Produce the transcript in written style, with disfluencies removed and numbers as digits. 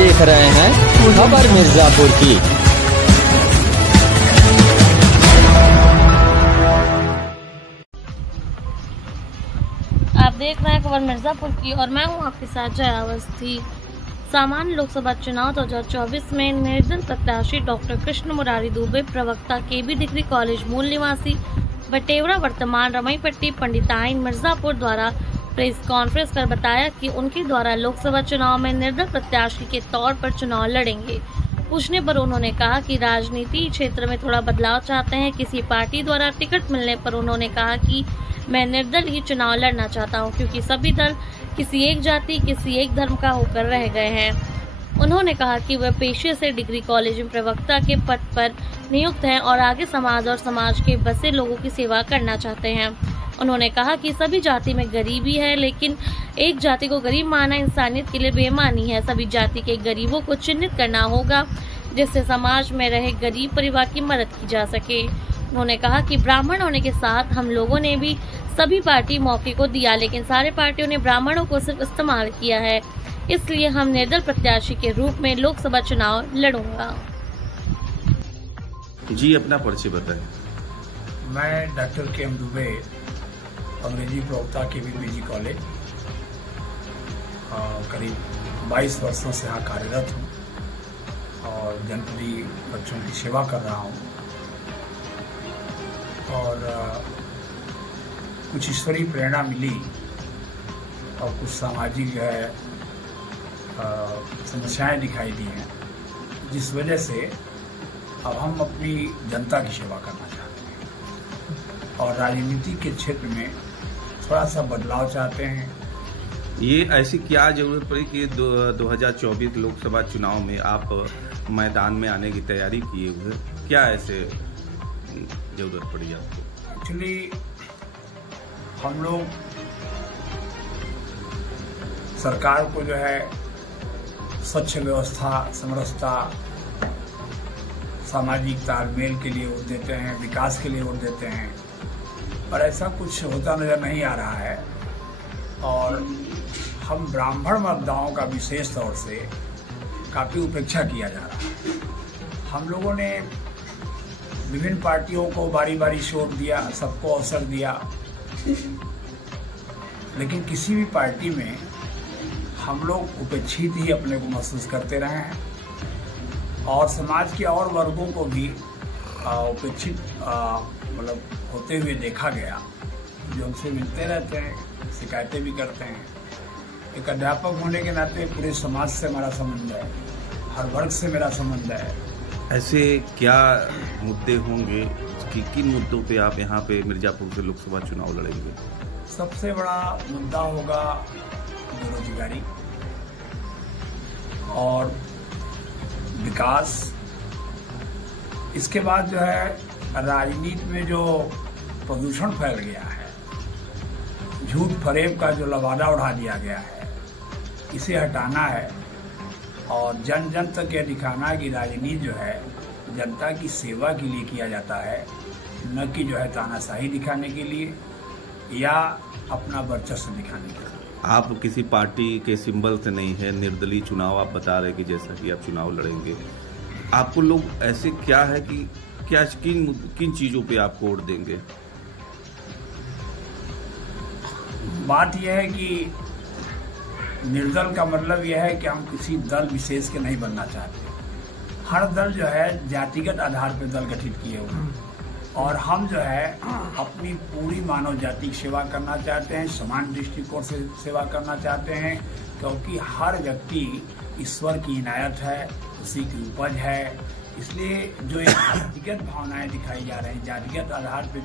देख रहे हैं खबर मिर्जापुर की। आप देख रहे हैं खबर मिर्जापुर की और मैं हूं आपके साथ जया अवस्थी। सामान्य लोकसभा चुनाव 2024 में निर्दल प्रत्याशी डॉक्टर कृष्ण मुरारी दुबे, प्रवक्ता केबी डिग्री कॉलेज मूल निवासी बटेवरा, वर्तमान रमईपट्टी, पंडिताइन, मिर्जापुर द्वारा प्रेस कॉन्फ्रेंस कर बताया कि उनके द्वारा लोकसभा चुनाव में निर्दल प्रत्याशी के तौर पर चुनाव लड़ेंगे। पूछने पर उन्होंने कहा कि राजनीति क्षेत्र में थोड़ा बदलाव चाहते हैं। किसी पार्टी द्वारा टिकट मिलने पर उन्होंने कहा कि मैं निर्दल ही चुनाव लड़ना चाहता हूं, क्योंकि सभी दल किसी एक जाति, किसी एक धर्म का होकर रह गए हैं। उन्होंने कहा कि वह पेशे से डिग्री कॉलेज में प्रवक्ता के पद पर नियुक्त हैं और आगे समाज और समाज के बसे लोगों की सेवा करना चाहते हैं। उन्होंने कहा कि सभी जाति में गरीबी है, लेकिन एक जाति को गरीब मानना इंसानियत के लिए बेईमानी है। सभी जाति के गरीबों को चिन्हित करना होगा, जिससे समाज में रहे गरीब परिवार की मदद की जा सके। उन्होंने कहा कि ब्राह्मण होने के साथ हम लोगों ने भी सभी पार्टी मौके को दिया, लेकिन सारे पार्टियों ने ब्राह्मणों को सिर्फ इस्तेमाल किया है। इसलिए हम निर्दल प्रत्याशी के रूप में लोकसभा चुनाव लड़ूंगा। जी, अपना परिचय बताएं। मैं डॉक्टर के एम दुबे, अंग्रेजी प्रवक्ता केबी डिग्री कॉलेज, करीब 22 वर्षों से यहाँ कार्यरत हूँ और जनपदी बच्चों की सेवा कर रहा हूँ और कुछ ईश्वरीय प्रेरणा मिली और कुछ सामाजिक जो है समस्याएं दिखाई दी हैं, जिस वजह से अब हम अपनी जनता की सेवा करना चाहते हैं और राजनीति के क्षेत्र में थोड़ा सा बदलाव चाहते हैं। ये ऐसी क्या जरूरत पड़ी कि 2024 लोकसभा चुनाव में आप मैदान में आने की तैयारी किए हुए? क्या ऐसे जरूरत पड़ी आपको? एक्चुअली हम लोग सरकार को जो है स्वच्छ व्यवस्था, समरसता, सामाजिक तालमेल के लिए वोट देते हैं, विकास के लिए वोट देते हैं, और ऐसा कुछ होता नजर नहीं आ रहा है। और हम ब्राह्मण मतदाताओं का विशेष तौर से काफ़ी उपेक्षा किया जा रहा है। हम लोगों ने विभिन्न पार्टियों को बारी बारी से वोट दिया, सबको अवसर दिया, लेकिन किसी भी पार्टी में हम लोग उपेक्षित ही अपने को महसूस करते रहे हैं और समाज के और वर्गों को भी उपेक्षित मतलब होते हुए देखा गया, जो उनसे मिलते रहते हैं, शिकायतें भी करते हैं। एक अध्यापक होने के नाते पूरे समाज से हमारा संबंध है, हर वर्ग से मेरा संबंध है। ऐसे क्या मुद्दे होंगे कि किन मुद्दों पे आप यहाँ पे मिर्जापुर से लोकसभा चुनाव लड़ेंगे? सबसे बड़ा मुद्दा होगा बेरोजगारी और विकास। इसके बाद जो है राजनीति में जो प्रदूषण फैल गया है, झूठ फरेब का जो लबादा उड़ा दिया गया है, इसे हटाना है और जन जन तक यह दिखाना कि राजनीति जो है जनता की सेवा के लिए किया जाता है, न कि जो है तानाशाही दिखाने के लिए या अपना वर्चस्व दिखाने के लिए। आप किसी पार्टी के सिंबल से नहीं है, निर्दलीय चुनाव आप बता रहे कि जैसा कि आप चुनाव लड़ेंगे, आपको लोग ऐसे क्या है कि क्या किन चीजों पे आपको वोट देंगे? बात यह है कि निर्दल का मतलब यह है कि हम किसी दल विशेष के नहीं बनना चाहते। हर दल जो है जातिगत आधार पर दल गठित किए हुए और हम जो है अपनी पूरी मानव जाति की सेवा करना चाहते हैं, समान दृष्टिकोण से सेवा करना चाहते हैं, क्योंकि हर व्यक्ति ईश्वर की इनायत है, उसी की उपज है। इसलिए जो एक जातिगत भावनाएं दिखाई जा रही हैं, जातिगत आधार पर